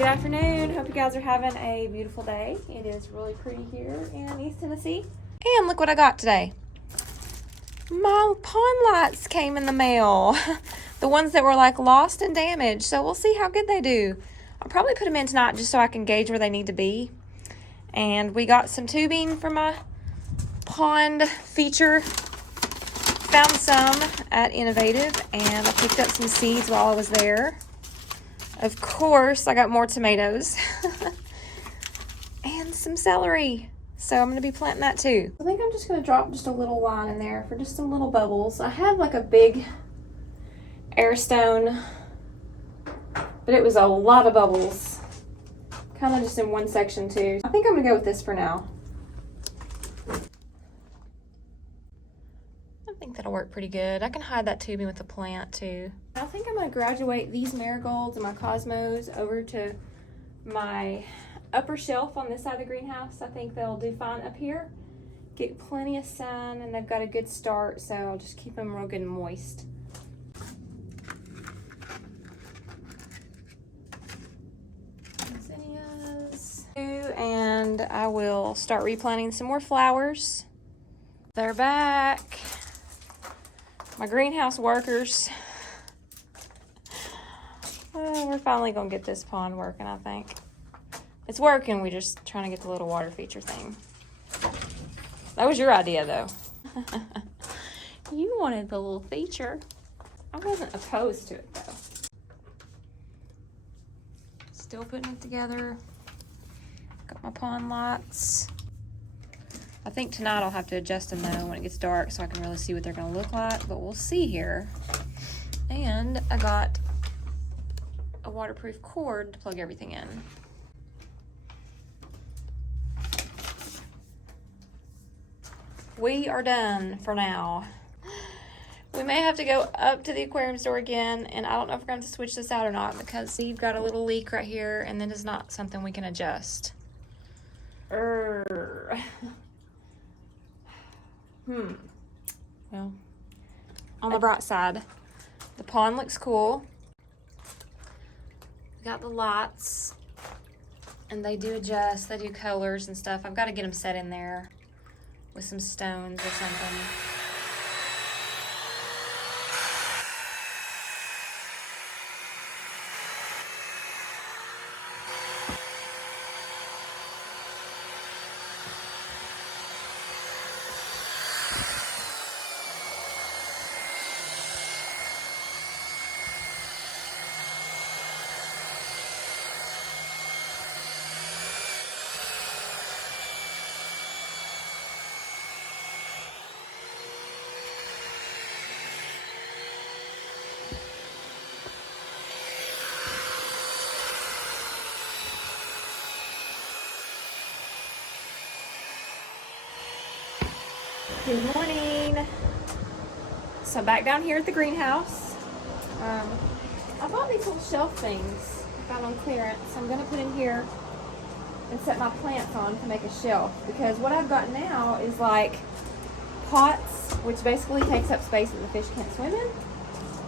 Good afternoon. Hope you guys are having a beautiful day. It is really pretty here in East Tennessee. And look what I got today. My pond lights came in the mail. The ones that were like lost and damaged. So we'll see how good they do. I'll probably put them in tonight just so I can gauge where they need to be. And we got some tubing for my pond feature. Found some at Innovative, and I picked up some seeds while I was there. Of course, I got more tomatoes and some celery. So I'm going to be planting that too. I think I'm just going to drop just a little line in there for just some little bubbles. I have like a big air stone, but it was a lot of bubbles. Kind of just in one section too. I think I'm going to go with this for now. I think that'll work pretty good. I can hide that tubing with the plant too. I think I'm going to graduate these marigolds and my cosmos over to my upper shelf on this side of the greenhouse. I think they'll do fine up here. Get plenty of sun and they've got a good start, so I'll just keep them real good and moist. Zinnias. And I will start replanting some more flowers. They're back. My greenhouse workers. Oh, we're finally gonna get this pond working, I think. It's working, we're just trying to get the little water feature thing. That was your idea, though. You wanted the little feature. I wasn't opposed to it, though. Still putting it together. Got my pond lights. I think tonight I'll have to adjust them though when it gets dark so I can really see what they're gonna look like, but we'll see here. And I got a waterproof cord to plug everything in. We are done for now. We may have to go up to the aquarium store again, and I don't know if we're going to switch this out or not because see, you've got a little leak right here, and then it's not something we can adjust. Well, on the bright side, the pond looks cool. We got the lights, and they do adjust. They do colors and stuff. I've got to get them set in there with some stones or something. Good morning. So back down here at the greenhouse, I bought these little shelf things I found on clearance. I'm going to put in here and set my plants on to make a shelf, because what I've got now is like pots, which basically takes up space that the fish can't swim in.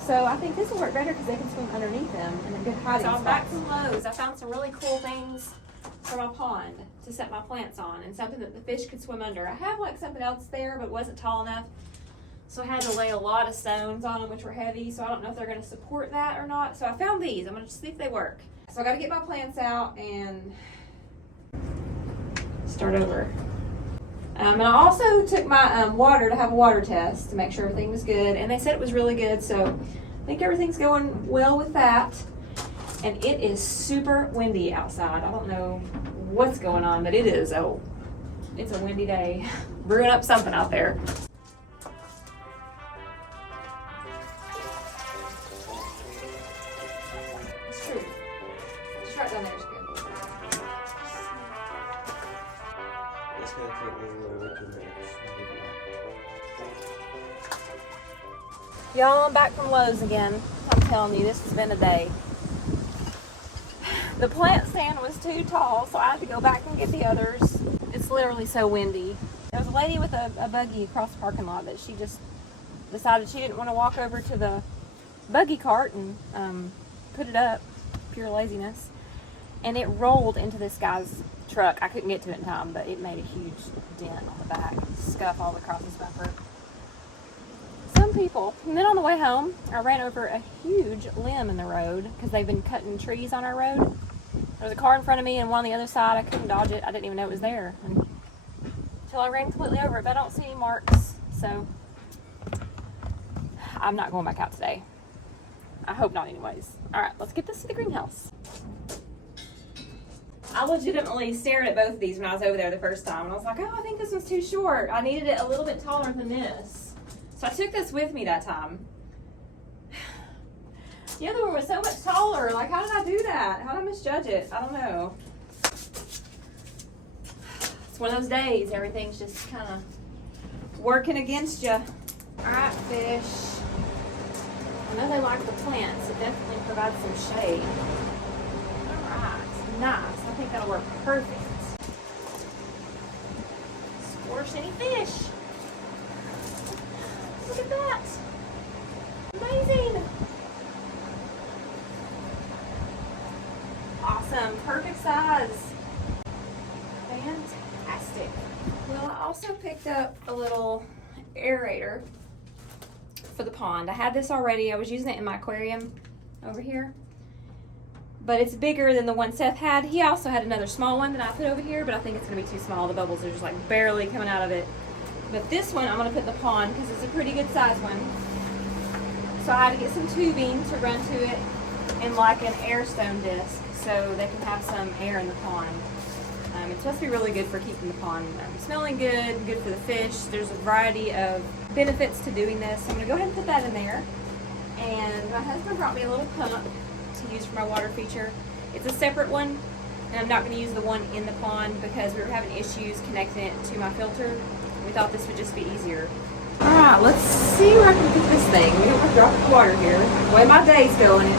So I think this will work better because they can swim underneath them in a good hiding spot. So I'm back from Lowe's. I found some really cool things for my pond to set my plants on, and something that the fish could swim under. I have like something else there, but it wasn't tall enough, so I had to lay a lot of stones on them, which were heavy, so I don't know if they're going to support that or not. So I found these. I'm going to see if they work. So I got to get my plants out and start over. And I also took my water to have a water test to make sure everything was good, and they said it was really good, so I think everything's going well with that. And it is super windy outside. I don't know what's going on, but it is it's a windy day. Brewing up something out there. It's true. Just right down there is good. It's gonna take me a little bit of minutes. Y'all, I'm back from Lowe's again. I'm telling you, this has been a day. The plant stand was too tall, so I had to go back and get the others. It's literally so windy. There was a lady with a buggy across the parking lot that she just decided she didn't want to walk over to the buggy cart and put it up. Pure laziness. and it rolled into this guy's truck. I couldn't get to it in time, but it made a huge dent on the back, scuff all across his bumper. Some people. And then on the way home, I ran over a huge limb in the road because they've been cutting trees on our road. There was a car in front of me and one on the other side. I couldn't dodge it. I didn't even know it was there until I ran completely over it. But I don't see any marks, so I'm not going back out today. I hope not anyways. All right, let's get this to the greenhouse. I legitimately stared at both of these when I was over there the first time. And I was like, oh, I think this one's too short. I needed it a little bit taller than this. So I took this with me that time. The other one was so much taller. Like, how did I do that? How did I misjudge it? I don't know. It's one of those days. Everything's just kind of working against you. All right, fish. I know they like the plants. It definitely provides some shade. All right, nice. I think that'll work perfect. Squish any fish. Look at that. Amazing. Awesome. Perfect size. Fantastic. Well, I also picked up a little aerator for the pond. I had this already. I was using it in my aquarium over here. But it's bigger than the one Seth had. He also had another small one that I put over here, but I think it's going to be too small. The bubbles are just like barely coming out of it. But this one I'm going to put in the pond because it's a pretty good size one. So I had to get some tubing to run to it and like an air stone disc so they can have some air in the pond. It's supposed to be really good for keeping the pond smelling good, good for the fish. There's a variety of benefits to doing this. So I'm going to go ahead and put that in there. And my husband brought me a little pump to use for my water feature. It's a separate one, and I'm not going to use the one in the pond because we were having issues connecting it to my filter. We thought this would just be easier. All right, let's see where I can put this thing. We don't have to drop the water here. The way my day's going, it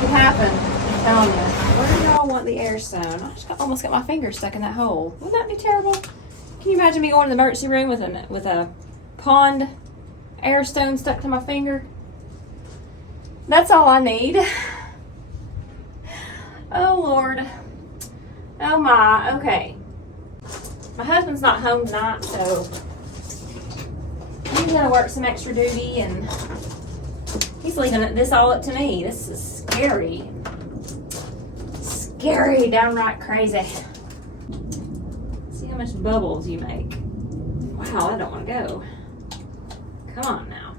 can happen. I'm telling you. Where do y'all want the air stone? I just almost got my finger stuck in that hole. Wouldn't that be terrible? Can you imagine me going to the emergency room with a pond air stone stuck to my finger? That's all I need. Oh, Lord. Oh, my. Okay. My husband's not home tonight, so he's going to work some extra duty, and he's leaving this all up to me. This is scary. Scary, downright crazy. See how much bubbles you make. Wow, I don't want to go. Come on now.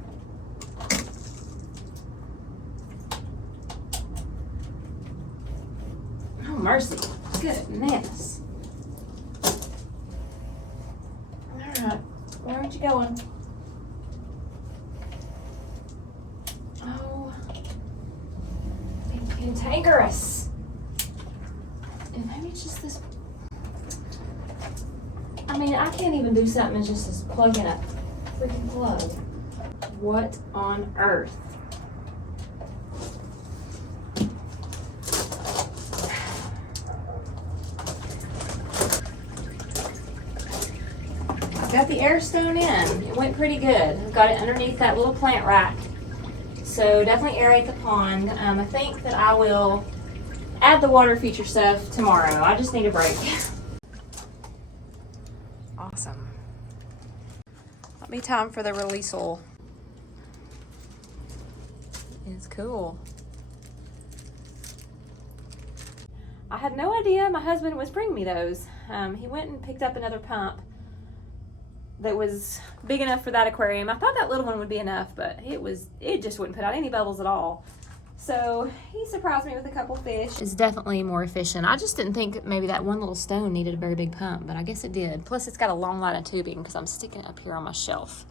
Oh, mercy. Goodness. Alright, where aren't you going? Oh, it's cantankerous. And maybe it's just this. I mean, I can't even do something as just as plug in a freaking plug. What on earth? Got the air stone in. It went pretty good. I've got it underneath that little plant rack. So definitely aerate the pond. I think that I will add the water feature stuff tomorrow. I just need a break. Awesome. Might be time for the releasal. It's cool. I had no idea my husband was bringing me those. He went and picked up another pump that was big enough for that aquarium. I thought that little one would be enough, but it just wouldn't put out any bubbles at all. So he surprised me with a couple fish. It's definitely more efficient. I just didn't think maybe that one little stone needed a very big pump, but I guess it did. Plus it's got a long line of tubing because I'm sticking it up here on my shelf.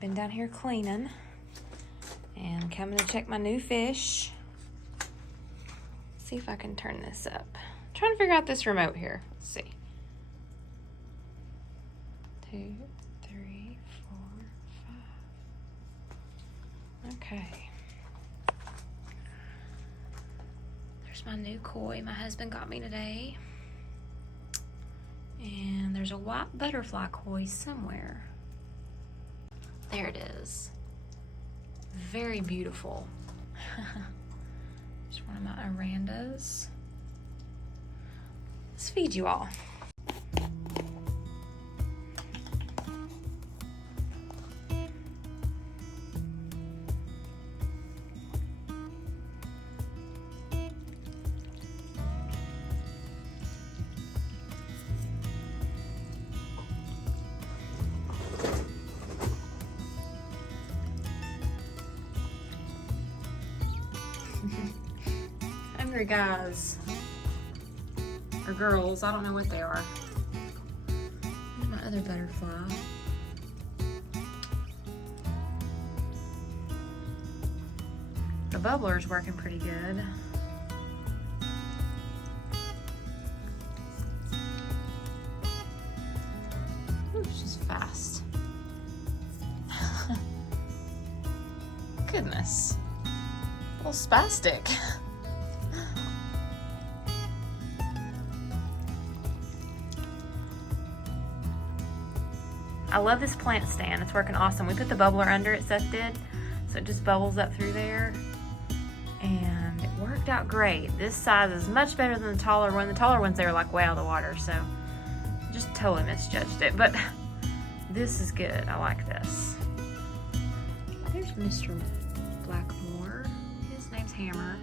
Been down here cleaning and coming to check my new fish. See if I can turn this up. I'm trying to figure out this remote here. Let's see. 2, 3, 4, 5. Okay. There's my new koi my husband got me today. And there's a white butterfly koi somewhere. There it is. Very beautiful. There's one of my Arandas. Let's feed you all. Hungry guys. Or girls, I don't know what they are. There's my other butterfly. The bubbler's working pretty good. Ooh, she's fast. Goodness. A little spastic. I love this plant stand. It's working awesome. We put the bubbler under it, Seth did, so it just bubbles up through there. And it worked out great. This size is much better than the taller one. The taller ones, they were like way out of the water, so just totally misjudged it. But this is good. I like this. There's Mr. Blackmore. His name's Hammer.